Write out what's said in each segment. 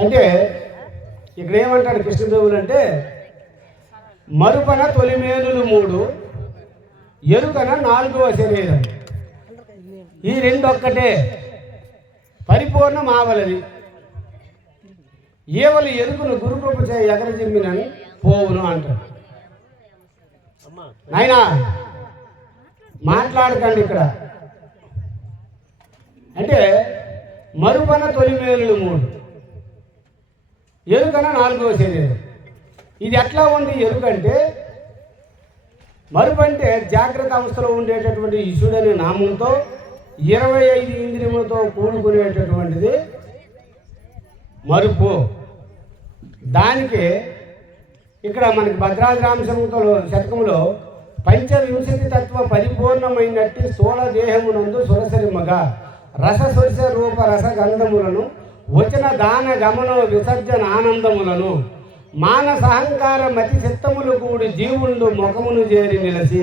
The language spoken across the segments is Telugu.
అంటే ఇక్కడ ఏమంటాడు కృష్ణదేవులు అంటే, మరుపన తొలిమేనులు 3, ఎరుకన 4వ శరీరం. ఈ రెండు ఒక్కటే, పరిపూర్ణం ఆవలది. ఏవలు ఎరుకును గురుకృప చే ఎగరజిమ్మినని పోవును అంటారు. నాయనా మాట్లాడకండి ఇక్కడ. అంటే మరుపన తొలిమేనులు 3, ఎరుకన 4వ శరీరం. ఇది ఎట్లా ఉంది? ఎరుకంటే మరుపు అంటే జాగ్రత్త అవస్థలో ఉండేటటువంటి ఈశ్వరుడనే నామంతో 25 ఇంద్రియములతో కూడుకునేటటువంటిది మరుపు. దానికి ఇక్కడ మనకి భద్రాద్రి శతకములో పంచవింశతి తత్వ పరిపూర్ణమైనట్టి స్థూల దేహమునందు సురసరిమగా రసస్వరిశ రూప రసగంధములను వచన దాన గమన విసర్జన ఆనందములను మానస అహంకార మతి చిత్తములు కూడి జీవుండు ముఖమును చేరి నిలసి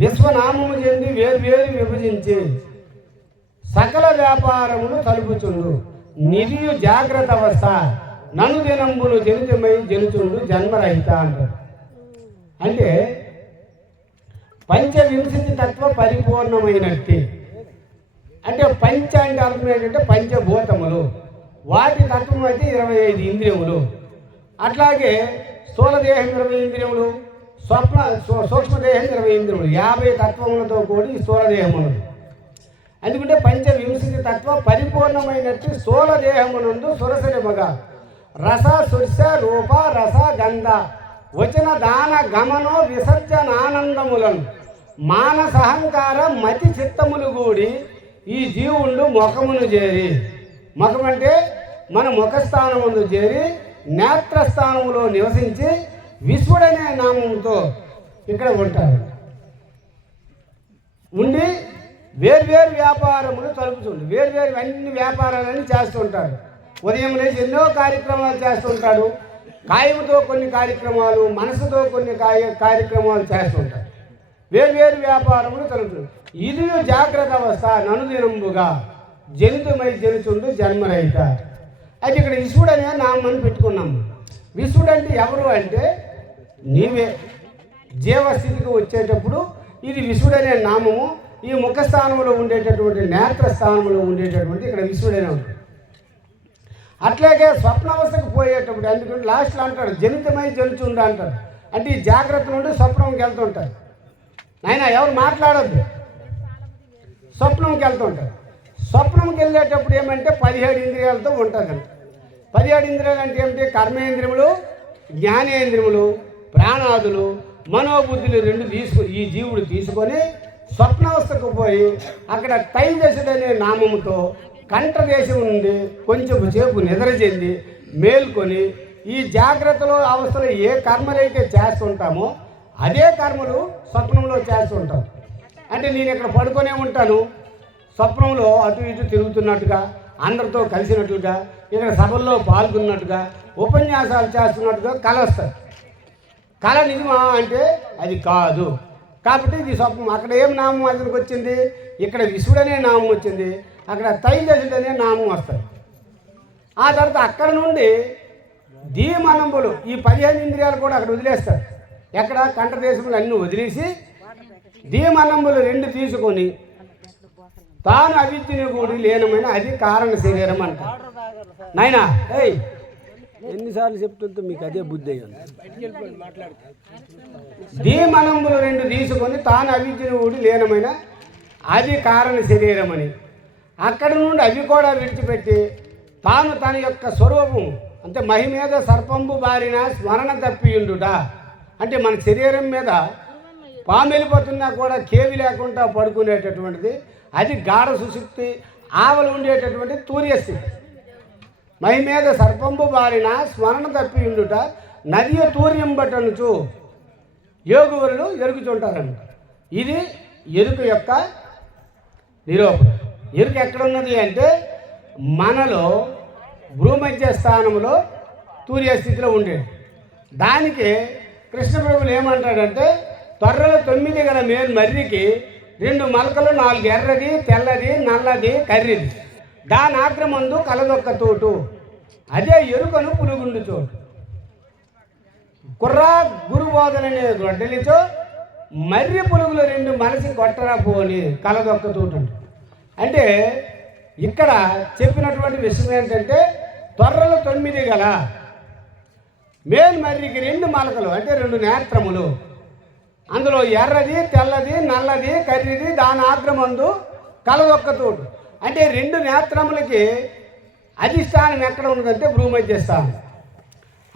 విశ్వనామము చెంది వేర్వేరు విభజించి సకల వ్యాపారమును తలుపుచుండు నిధియు జాగ్రత్త అవస్థ నను దినంబులు జనితమై జనుచుండు జన్మరహిత అంటారు. అంటే పంచవింశతి తత్వ పరిపూర్ణమైనట్టి. అంటే పంచ అంటే అర్థం ఏంటంటే పంచభూతములు, వాటి తత్వం అయితే 25 ఇంద్రియములు. అట్లాగే స్థూలదేహం 20 ఇంద్రియములు, సూక్ష్మదేహం 20 ఇంద్రియములు, 50 తత్వములతో కూడి స్థూలదేహములు. ఎందుకంటే పంచవింశతి తత్వ పరిపూర్ణమైనట్టు స్థూలదేహమునందు సురసరిమగా రస స్పర్శ రూప రస గంధ వచన దాన గమనో విసర్జన ఆనందములను మానస అహంకార మతి చిత్తములు కూడి ఈ జీవుండు ముఖమును చేరి, ముఖం అంటే మన ముఖస్థానమును చేరి నేత్రస్థానములో నివసించి విశ్వడనే నామంతో ఇక్కడ ఉంటారు. ఉండి వేర్వేరు వ్యాపారములు తలుపుతుండు. వేర్వేరు అన్ని వ్యాపారాలని చేస్తుంటాడు. ఉదయం లేచి ఎన్నో కార్యక్రమాలు చేస్తుంటాడు. కాయముతో కొన్ని కార్యక్రమాలు, మనసుతో కొన్ని కార్యక్రమాలు చేస్తుంటాడు. వేర్వేరు వ్యాపారములు తలుపుతుంది. ఇది జాగ్రత్త అవస్థ ననుదినంబుగా జనితమై జనుచుండు జన్మరహిత. అయితే ఇక్కడ విశ్వడు అనే నామని పెట్టుకున్నాము. విశ్వడు అంటే ఎవరు అంటే నీవే. జీవస్థితికి వచ్చేటప్పుడు ఇది విశ్వడనే నామము. ఈ ముఖస్థానంలో ఉండేటటువంటి నేత్రస్థానంలో ఉండేటటువంటి ఇక్కడ విశ్వడనే ఉంటుంది. అట్లాగే స్వప్నావస్థకు పోయేటప్పుడు ఎందుకంటే లాస్ట్లో అంటాడు జనితమై జనుచుండు అంటాడు. అంటే ఈ జాగ్రత్త నుండి స్వప్నంకి వెళ్తుంటాడు. నాయన ఎవరు మాట్లాడద్దు, స్వప్నంకి వెళ్తుంటాడు. స్వప్నంకి వెళ్ళేటప్పుడు ఏమంటే 17 ఇంద్రియాలతో ఉంటుంది. 17 ఇంద్రియాలు అంటే ఏమిటి? కర్మేంద్రియములు, జ్ఞానేంద్రియములు, ప్రాణాదులు, మనోబుద్ధులు 2 తీసుకుని ఈ జీవుడు తీసుకొని స్వప్నావస్థకు పోయి అక్కడ తైజసుడనే నామముతో కంఠదేశం నుండి కొంచెం సేపు నిద్ర చెంది మేల్కొని ఈ జాగ్రత్తలో అవస్థలో ఏ కర్మలైతే చేస్తుంటామో అదే కర్మలు స్వప్నంలో చేస్తుంటాం. అంటే నేను ఇక్కడ పడుకొనే ఉంటాను, స్వప్నంలో అటు ఇటు తిరుగుతున్నట్టుగా, అందరితో కలిసినట్లుగా, ఇక్కడ సభల్లో పాల్గొన్నట్టుగా, ఉపన్యాసాలు చేస్తున్నట్టుగా కల వస్తుంది. కళ నిజమా అంటే అది కాదు. కాబట్టి ఇది స్వప్నం. అక్కడ ఏం నామం అతనికి వచ్చింది? ఇక్కడ విశ్వడనే నామం వచ్చింది, అక్కడ తైజసుడనే నామం వస్తుంది. ఆ తర్వాత అక్కడ నుండి ధీమనంబులు ఈ 15 ఇంద్రియాలు కూడా అక్కడ వదిలేస్తారు. ఎక్కడ? కంఠదేశములు అన్నీ వదిలేసి ధీమనంబులు 2 తీసుకొని తాను అవిద్యని కూడి లేనమైన అది కారణ శరీరం అంట. నాయనా ఎన్నిసార్లు చెప్తుంటే మీకు అదే బుద్ధి అయ్యింది. ధీమనంబులు 2 తీసుకొని తాను అవిద్యని కూడి లేనమైన అది కారణ శరీరం అని అక్కడి నుండి అవి కూడా విడిచిపెట్టి తాను తన యొక్క స్వరూపం అంటే మహిమేద సర్పంబు బారిన స్మరణ తప్పియుండుట. అంటే మన శరీరం మీద పాము వెళ్ళిపోతున్నా కూడా కేవి లేకుండా పడుకునేటటువంటిది అది గాఢ సుశుక్తి. ఆవలు ఉండేటటువంటి తూర్యస్థితి. మహిమేద సర్పంబు బారిన స్మరణ తప్పియుండుట నదియ తూర్యం బట్టనుచు యోగువులు ఎరుగుతుంటారంట. ఇది ఎరుక యొక్క నిరూపణ. ఎరుక ఎక్కడున్నది అంటే మనలో భూమధ్య స్థానంలో తూర్యస్థితిలో ఉండేది. దానికి కృష్ణప్రభులు ఏమంటాడంటే తొర్రల 9 గల మేలు మర్రికి 2 మలకలు 4 ఎర్రది తెల్లది నల్లది కర్రిది దాని ఆగ్రమందు కలదొక్క తోటు. అదే ఎరుకను పులుగుండు చోటు. కుర్రా గురుబోధననే గొడ్డలిచో మర్రి పులుగులు రెండు మనసి కొట్టరా పోని కలదొక్కతోటి. అంటే ఇక్కడ చెప్పినటువంటి విషయం ఏంటంటే తొర్రలు 9 గల మేల్మర్రికి 2 మలకలు అంటే 2 నేత్రములు, అందులో ఎర్రది తెల్లది నల్లది కర్రిది దాని ఆగ్రమందు కలదొక్కతోడు. అంటే 2 నేత్రములకి అధిష్టానం ఎక్కడ ఉన్నదంటే భూమధ్యస్థానం.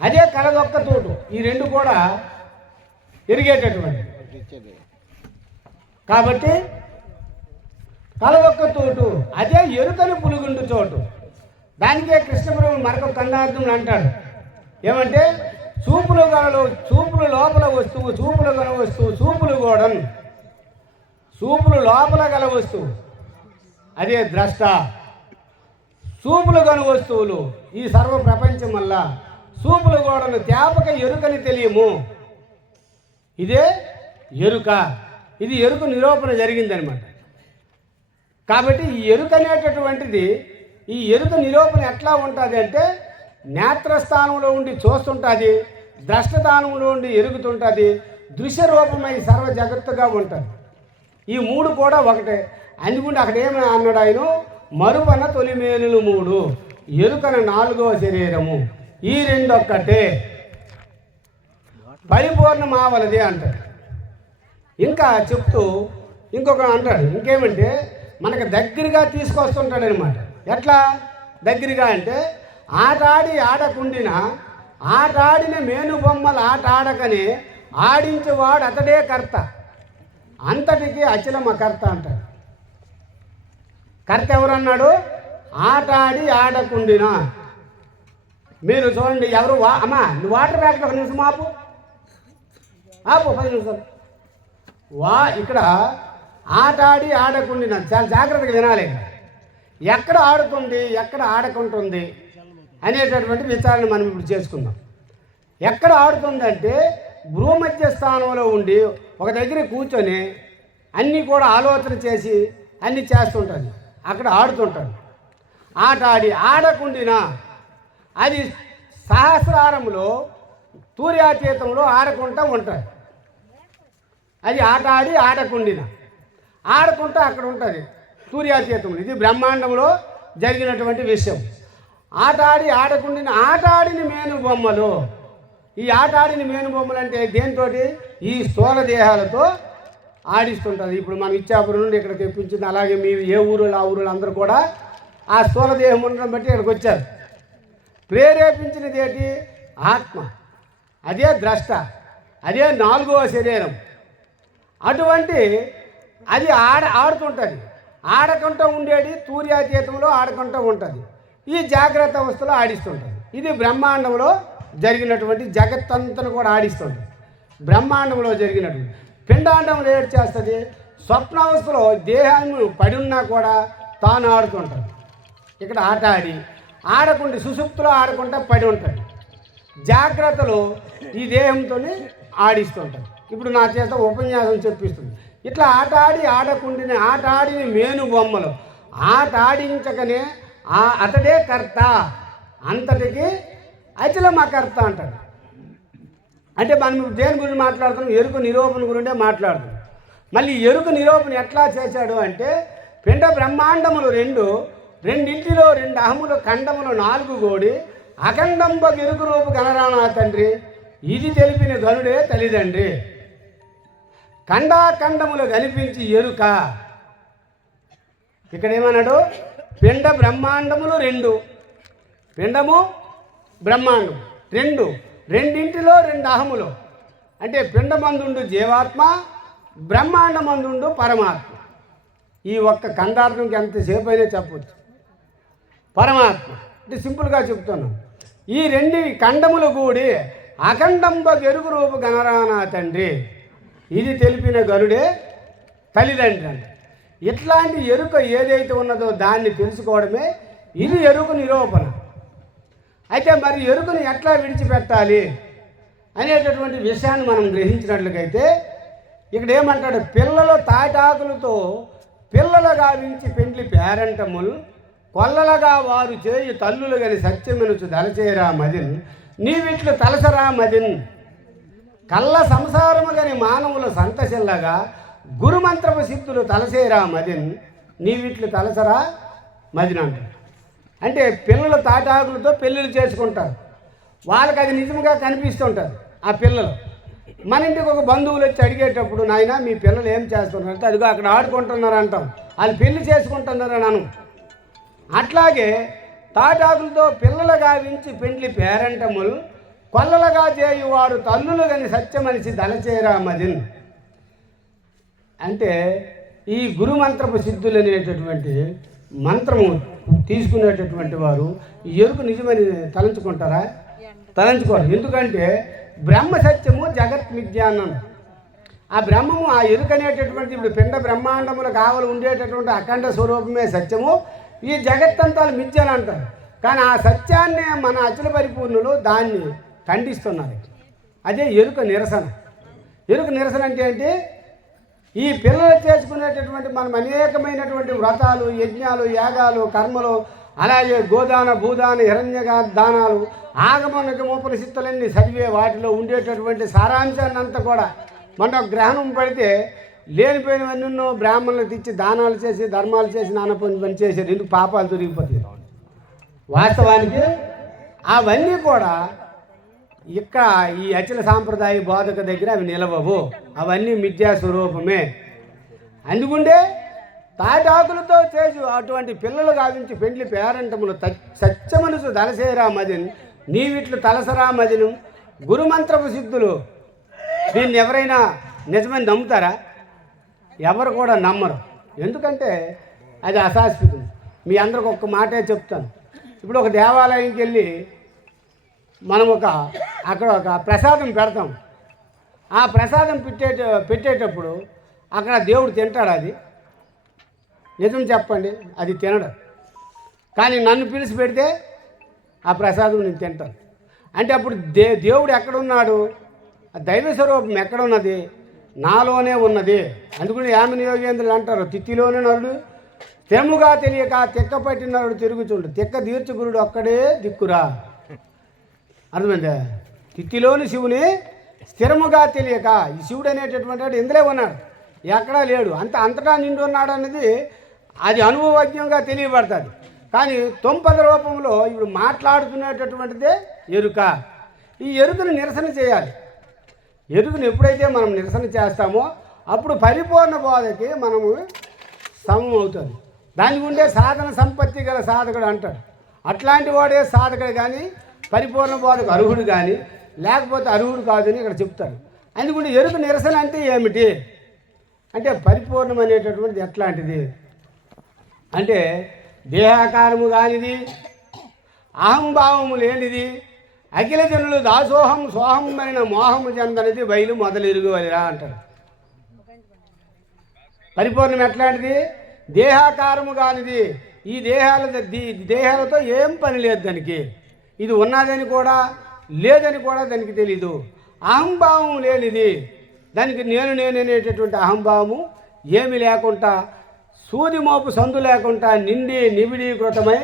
అదే కలదొక్కతోడు. ఈ 2 కూడా ఎరిగేటటువంటి కాబట్టి కలదొక్కతోటు అదే ఎరుకని పులుగుండు చోటు. దానికే కృష్ణపురం మరొక ఖండార్థములు అంటాడు. ఏమంటే చూపులు లోపల వస్తువు, చూపులు గల వస్తువు, చూపులు గోడన్, చూపులు లోపల గల వస్తువు అదే ద్రష్ట. చూపులు గను వస్తువులు ఈ సర్వ ప్రపంచం వల్ల చూపులు గోడను త్యాపక ఎరుకని తెలియము. ఇదే ఎరుక. ఇది ఎరుక నిరూపణ జరిగిందనమాట. కాబట్టి ఈ ఎరుక అనేటటువంటిది, ఈ ఎరుక నిరూపణ ఎట్లా ఉంటుంది అంటే నేత్రస్థానంలో ఉండి చూస్తుంటుంది, ద్రష్టస్థానంలో ఉండి ఎరుగుతుంటుంది, దృశ్య రూపమై సర్వ జగత్తుగా ఉంటుంది. ఈ 3 కూడా ఒకటే. అందుకుంటే అక్కడ ఏమి అన్నాడు ఆయన, మరుపన తొలిమేలులు 3, ఎరుకన 4వ శరీరము, ఈ 2 ఒక్కటే పరిపూర్ణమావలది అంటాడు. ఇంకా చెప్తూ ఇంకొక అంటాడు, ఇంకేమంటే మనకు దగ్గరగా తీసుకొస్తుంటాడు అనమాట. ఎట్లా దగ్గరగా అంటే ఆటాడి ఆడకుండిన ఆటాడిన మేను బొమ్మలు ఆట ఆడకని ఆడించేవాడు అతడే కర్త, అంతటికి అచలమ కర్త అంటాడు. కర్త ఎవరన్నాడు? ఆటాడి ఆడకుండిన. మీరు చూడండి, ఎవరు అమ్మా నువ్వు వాటర్ ప్యాకెట్ 1 నిమిషం ఆపు 10 నిమిషాలు ఇక్కడ ఆటాడి ఆడకుండిన. చాలా జాగ్రత్తగా వినాలి. ఎక్కడ ఆడుతుంది ఎక్కడ ఆడకుంటుంది అనేటటువంటి విచారణ మనం ఇప్పుడు చేసుకుందాం. ఎక్కడ ఆడుతుందంటే భూమధ్య స్థానంలో ఉండి ఒక దగ్గర కూర్చొని అన్నీ కూడా ఆలోచన చేసి అన్నీ చేస్తుంటుంది, అక్కడ ఆడుతుంటుంది. ఆట ఆడి ఆడకుండిన అది సహస్రారంలో తూర్యాతీతంలో ఆడకుంటూ ఉంటుంది. అది ఆట ఆడి ఆడకుండిన ఆడుకుంటూ అక్కడ ఉంటుంది సూర్యాతీతంలో. ఇది బ్రహ్మాండంలో జరిగినటువంటి విషయం. ఆట ఆడి ఆడకుండిన ఆట ఆడిన మేను బొమ్మలు. ఈ ఆట ఆడిన మేను బొమ్మలు అంటే దేంతో? ఈ స్థూల దేహాలతో ఆడిస్తుంటుంది. ఇప్పుడు మనం ఇచ్చాపురం నుండి ఇక్కడ తెప్పించింది. అలాగే మీ ఏ ఊరులు ఆ ఊరులు అందరూ కూడా ఆ స్థూల దేహం ఉండడం బట్టి ఇక్కడికి వచ్చారు. ప్రేరేపించినది ఏంటి? ఆత్మ. అదే ద్రష్ట, అదే 4వ శరీరం. అటువంటి అది ఆడుతుంటుంది. ఆడకుండా ఉండేది తూర్యాతీతంలో ఆడకుండా ఉంటుంది. ఈ జాగ్రత్త అవస్థలో ఆడిస్తుంటుంది. ఇది బ్రహ్మాండంలో జరిగినటువంటి జగత్తంతను కూడా ఆడిస్తుంది. బ్రహ్మాండంలో జరిగినటువంటి పిండాండంలో ఏడు చేస్తుంది. స్వప్నావస్థలో దేహాన్ని పడి ఉన్నా కూడా తాను ఆడుతుంటుంది. ఇక్కడ ఆట ఆడకుండా సుషుప్తిలో ఆడకుండా పడి ఉంటుంది. జాగ్రత్తలో ఈ దేహంతో ఆడిస్తుంటుంది. ఇప్పుడు నా చేత ఉపన్యాసం చెప్పిస్తుంది. ఇట్లా ఆట ఆడిన మేను బొమ్మలు ఆట ఆడించకనే అతడే కర్త, అంతటికి అచలమ కర్త అంటాడు. అంటే మనం దేని గురించి మాట్లాడుతున్నాం? ఎరుక నిరూపణ గురించే మాట్లాడుతున్నాం. మళ్ళీ ఎరుక నిరూపణ ఎట్లా చేశాడు అంటే పిండ బ్రహ్మాండములు 2, రెండింటిలో 2 అహములు ఖండములు 4 గోడి అఖండంబ ఎరుకు రూపు గణరానా తండ్రి, ఇది తెలిపిన గనుడే తల్లిదండ్రి. ఖండాఖండములు కనిపించి ఎరుక. ఇక్కడ ఏమన్నాడు? పిండ బ్రహ్మాండములు 2, పిండము బ్రహ్మాండం 2, రెండింటిలో 2 అహములు. అంటే పిండమందుండు జీవాత్మ, బ్రహ్మాండమందుండు పరమాత్మ. ఈ ఒక్క ఖండార్థంకి ఎంతసేపు అయినా చెప్పచ్చు. పరమాత్మ అంటే సింపుల్గా చెప్తున్నాం. ఈ 2 ఖండములు కూడి అఖండంబ ఎరుగు రూపు గణరానా తండ్రి, ఇది తెలిపిన గనుడే తల్లిదండ్రి అంటే. ఇట్లాంటి ఎరుక ఏదైతే ఉన్నదో దాన్ని తెలుసుకోవడమే ఇది ఎరుక నిరూపణ. అయితే మరి ఎరుకను ఎట్లా విడిచిపెట్టాలి అనేటటువంటి విషయాన్ని మనం గ్రహించినట్లయితే ఇక్కడ ఏమంటాడు? పిల్లలు తాటాకులతో పిల్లలు గావించి పెండ్లి పేరంటములు కొల్లలుగా వారు చేయు తల్లులు గని సత్యమెనుచు దలచేరా మదిన్ నీవిట్లు తలసరా మదిన్ కళ్ళ సంసారము గని మానవుల సంతశిల్లగా గురుమంత్రపు సిద్ధులు తలసేరా మదిన్ నీవిట్లు తలసరా మదిన్ అంటారు. అంటే పిల్లలు తాటాకులతో పెళ్ళిళ్ళు చేసుకుంటారు. వాళ్ళకి అది నిజంగా కనిపిస్తుంటుంది. ఆ పిల్లలు మన ఇంటికి ఒక బంధువులు వచ్చి అడిగేటప్పుడు, నాయన మీ పిల్లలు ఏం చేస్తున్నారంటే, అదిగో అక్కడ ఆడుకుంటున్నారు అంటాం. వాళ్ళు పెళ్లి చేసుకుంటున్నారని అను. అట్లాగే తాటాకులతో పిల్లలు గావించి పెండ్లి పేరంటములు కొల్లలుగా చేయువారు తల్లులు గని సత్యమనిసి దళచేరా మదిన్. అంటే ఈ గురుమంత్రపు సిద్ధులు అనేటటువంటి మంత్రము తీసుకునేటటువంటి వారు ఈ ఎరుకు నిజమని తలంచుకుంటారా? తలంచుకోరు. ఎందుకంటే బ్రహ్మ సత్యము జగత్ మిథ్యాన్నం. ఆ బ్రహ్మము, ఆ ఎరుక అనేటటువంటి ఇప్పుడు పిండ బ్రహ్మాండములు కావలు ఉండేటటువంటి అఖండ స్వరూపమే సత్యము. ఈ జగత్తంతాలు మిథ్యలు అంటారు. కానీ ఆ సత్యాన్నే మన అచల పరిపూర్ణులు దాన్ని ఖండిస్తున్నారు. అదే ఎరుక నిరసన. ఎరుక నిరసన అంటే ఏంటి? ఈ పిల్లలు చేసుకునేటటువంటి మనం అనేకమైనటువంటి వ్రతాలు, యజ్ఞాలు, యాగాలు, కర్మలు, అలాగే గోదాన, భూదాన, హిరణ్యగా దానాలు, ఆగమనకమోపనిషత్తులన్నీ చదివే వాటిలో ఉండేటటువంటి సారాంశాన్ని అంతా కూడా మన గ్రహణం పడితే లేనిపోయినవన్నీ బ్రాహ్మణులకు తెచ్చి దానాలు చేసి, ధర్మాలు చేసి, పని చేసేది. ఎందుకు? పాపాలు దొరికిపోతాయి. వాస్తవానికి అవన్నీ కూడా ఇక్కడ ఈ అచల సాంప్రదాయ బోధక దగ్గర అవి నిలవవు. అవన్నీ మిథ్యా స్వరూపమే. అందుకుంటే తాటాకులతో చేసి అటువంటి పిల్లలు గావించి పెండ్లి పేరంటములు సత్యమనుసు దలసేరా మదిన్ నీవిట్లు తలసరా మదిను గురుమంత్రపు సిద్ధులు. దీన్ని ఎవరైనా నిజమని నమ్ముతారా? ఎవరు కూడా నమ్మరు. ఎందుకంటే అది అశాశ్వతం. మీ అందరికి ఒక్క మాటే చెప్తాను. ఇప్పుడు ఒక దేవాలయంకి వెళ్ళి మనం అక్కడ ఒక ప్రసాదం పెడతాం. ఆ ప్రసాదం పెట్టేటప్పుడు అక్కడ దేవుడు తింటాడు. అది నిజం చెప్పండి, అది తినడు. కానీ నన్ను పిలిచి పెడితే ఆ ప్రసాదం నేను తింటాను. అంటే అప్పుడు దేవుడు ఎక్కడున్నాడు? ఆ దైవ స్వరూపం ఎక్కడున్నది? నాలోనే ఉన్నది. అందుకని యామిని యోగేంద్రులు అంటారు, తిత్తిలోనే నరుడు తెముగా తెలియక తిక్క పట్టిన నరుడు తిరుగుచుండు, తిక్క తీర్చుగురుడు ఒక్కడే దిక్కురా. అర్థమైందా? తిత్తిలోని శివుని స్థిరముగా తెలియక, ఈ శివుడు అనేటటువంటి వాడు ఇందులో ఉన్నాడు, ఎక్కడా లేడు, అంతటా నిండు ఉన్నాడు అనేది అది అనుభవజ్ఞంగా తెలియబడుతుంది. కానీ తొంపద రూపంలో ఇప్పుడు మాట్లాడుతున్నటువంటిదే ఎరుక. ఈ ఎరుకను నిరసన చేయాలి. ఎరుకను ఎప్పుడైతే మనం నిరసన చేస్తామో అప్పుడు పరిపూర్ణ బోధకి మనము సమం అవుతుంది. దానికి ఉండే సాధన సంపత్తి గల సాధకుడు అంటాడు. అట్లాంటి వాడే సాధకుడు కానీ పరిపూర్ణ బోధకు అర్హుడు కానీ, లేకపోతే అర్హుడు కాదని ఇక్కడ చెప్తారు. అందుకని ఎరుక నిరసన అంటే ఏమిటి అంటే పరిపూర్ణం అనేటటువంటిది ఎట్లాంటిది అంటే దేహాకారము కానిది, అహంభావము లేనిది, అఖిల జనులు దాసోహం సోహం అయిన మోహము చెందనిది బయలు మొదలెరుగువలిరా అంటారు. పరిపూర్ణం ఎట్లాంటిది? దేహాకారము కానిది. ఈ దేహాలతో ఏం పని లేదు దానికి. ఇది ఉన్నదని కూడా లేదని కూడా దానికి తెలీదు. అహంభావం లేనిది, దానికి నేను అనేటటువంటి అహంభావము ఏమి లేకుండా, సూది మోపు సందు లేకుండా నిండి నిబిడీకృతమై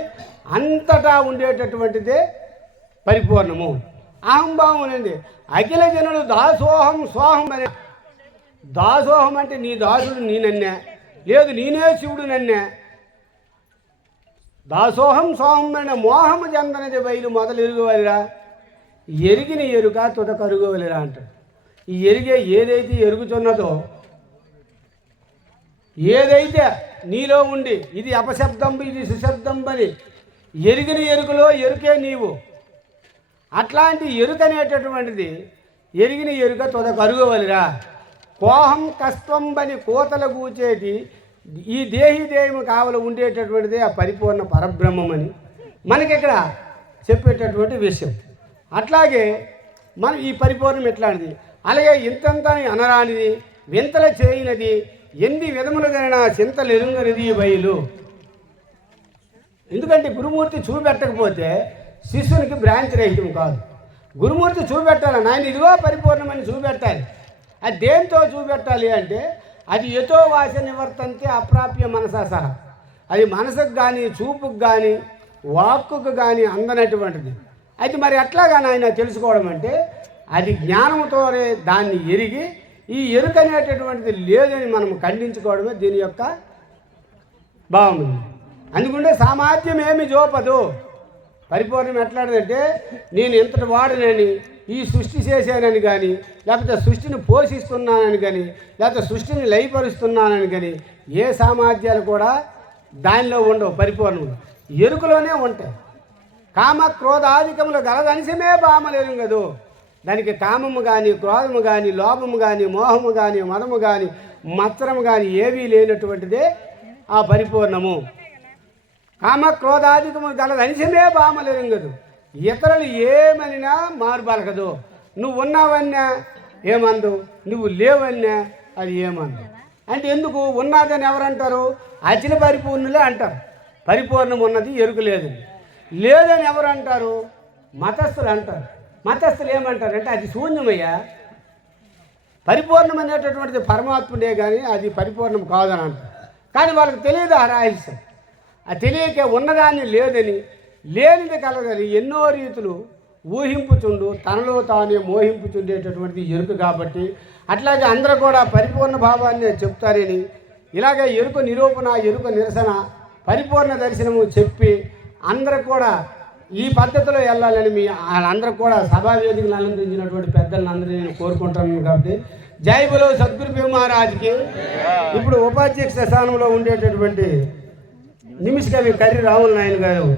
అంతటా ఉండేటటువంటిదే పరిపూర్ణము. అహంభావం అనేది అఖిల జనులు దాసోహం సోహం అనే. దాసోహం అంటే నీ దాసుడు నేనన్నే, లేదు నేనే శివుడు నన్నే. దాసోహం సోహం అనే మోహము చెందనది బయలు మొదలు ఎరుగువలిరా, ఎరిగిన ఎరుక తుద కరుగువలిరా అంటాడు. ఈ ఏదైతే ఎరుగుతున్నదో, ఏదైతే నీలో ఉండి ఇది అపశబ్దం ఇది సుశబ్దం అని ఎరిగిన ఎరుకలో ఎరుకే నీవు. అట్లాంటి ఎరుక అనేటటువంటిది ఎరిగిన ఎరుక తుద కరుగువలిరా. కోహం కష్టం బని కోతల కూచేటి ఈ దేహము కావలు ఉండేటటువంటిదే ఆ పరిపూర్ణ పరబ్రహ్మమని మనకి ఇక్కడ చెప్పేటటువంటి విషయం. అట్లాగే మన ఈ పరిపూర్ణం ఎట్లాంటిది, అలాగే ఇంతంత అనరానిది, వింతల చేయనిది, ఎన్ని విధములుగా చింతలు ఎరుంగనిది బయలు. ఎందుకంటే గురుమూర్తి చూపెట్టకపోతే శిష్యునికి భ్రాంతి రహితం కాదు. గురుమూర్తి చూపెట్టాలి, నాయన ఇదిగో పరిపూర్ణమని చూపెట్టాలి. అది దేంతో చూపెట్టాలి అంటే అది ఎతో వాస నివర్తంతే అప్రాప్య మనసా సహా. అది మనసుకు కానీ చూపుకు కానీ వాక్కుకు కానీ అందనటువంటిది. అయితే మరి ఎట్లాగా నాయన తెలుసుకోవడం అంటే అది జ్ఞానంతోనే దాన్ని ఎరిగి ఈ ఎరుక అనేటటువంటిది లేదని మనం ఖండించుకోవడమే దీని యొక్క భావం. అందుకుంటే సామర్థ్యం ఏమి చూపదు. పరిపూర్ణం ఎట్లాంటిదంటే నేను ఇంతటి వాడినని ఈ సృష్టి చేశానని కానీ, లేకపోతే సృష్టిని పోషిస్తున్నానని కానీ, లేకపోతే సృష్టిని లయపరుస్తున్నానని కానీ ఏ సామర్థ్యాలు కూడా దానిలో ఉండవు. పరిపూర్ణంలో ఎరుకలోనే ఉంటాయి. కామ క్రోధాధికములు గలదనిసమే బామలేరు కదూ. దానికి కామము కానీ, క్రోధము కానీ, లోభము కానీ, మోహము కానీ, మదము కానీ, మత్సరము కానీ ఏవీ లేనటువంటిదే ఆ పరిపూర్ణము. కామ క్రోధాధికములు గలదనిసమే బామలేరు. ఇతరులు ఏమనినా మార్బలకదు. నువ్వు ఉన్నావన్నా ఏమందు, నువ్వు లేవన్నా అది ఏమందు. అంటే ఎందుకు ఉన్నదని ఎవరంటారు? అచిన పరిపూర్ణులే అంటారు. పరిపూర్ణం ఉన్నది ఎరుకు లేదని. లేదని ఎవరు అంటారు? మతస్థులు అంటారు. మతస్థులు ఏమంటారు అంటే అది శూన్యమయ్యా, పరిపూర్ణం అనేటటువంటిది పరమాత్ముడే కానీ అది పరిపూర్ణం కాదని అంటారు. కానీ వాళ్ళకి తెలియదు ఆ రహస్యం. ఆ తెలియక ఉన్నదాన్ని లేదని, లేనిది కలగని ఎన్నో రీతులు ఊహింపుచుండు తనలో తానే మోహింపుచుండేటటువంటిది ఎరుకు. కాబట్టి అట్లాగే అందరూ కూడా పరిపూర్ణ భావాన్ని చెప్తారని ఇలాగే ఎరుక నిరూపణ, ఎరుక నిరసన, పరిపూర్ణ దర్శనము చెప్పి అందరూ కూడా ఈ పద్ధతిలో వెళ్ళాలని మీ అందరూ కూడా సభా వేదికలు అలంకరించినటువంటి పెద్దలను అందరూ నేను కోరుకుంటాను. కాబట్టి జై బలో సద్గురు భీమ్ మహారాజ్కి. ఇప్పుడు ఉపాధ్యక్ష స్థానంలో ఉండేటటువంటి నిమిషకవి కర్రి రాముల నాయన గారు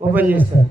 ఓపెన్ చేస్తారు.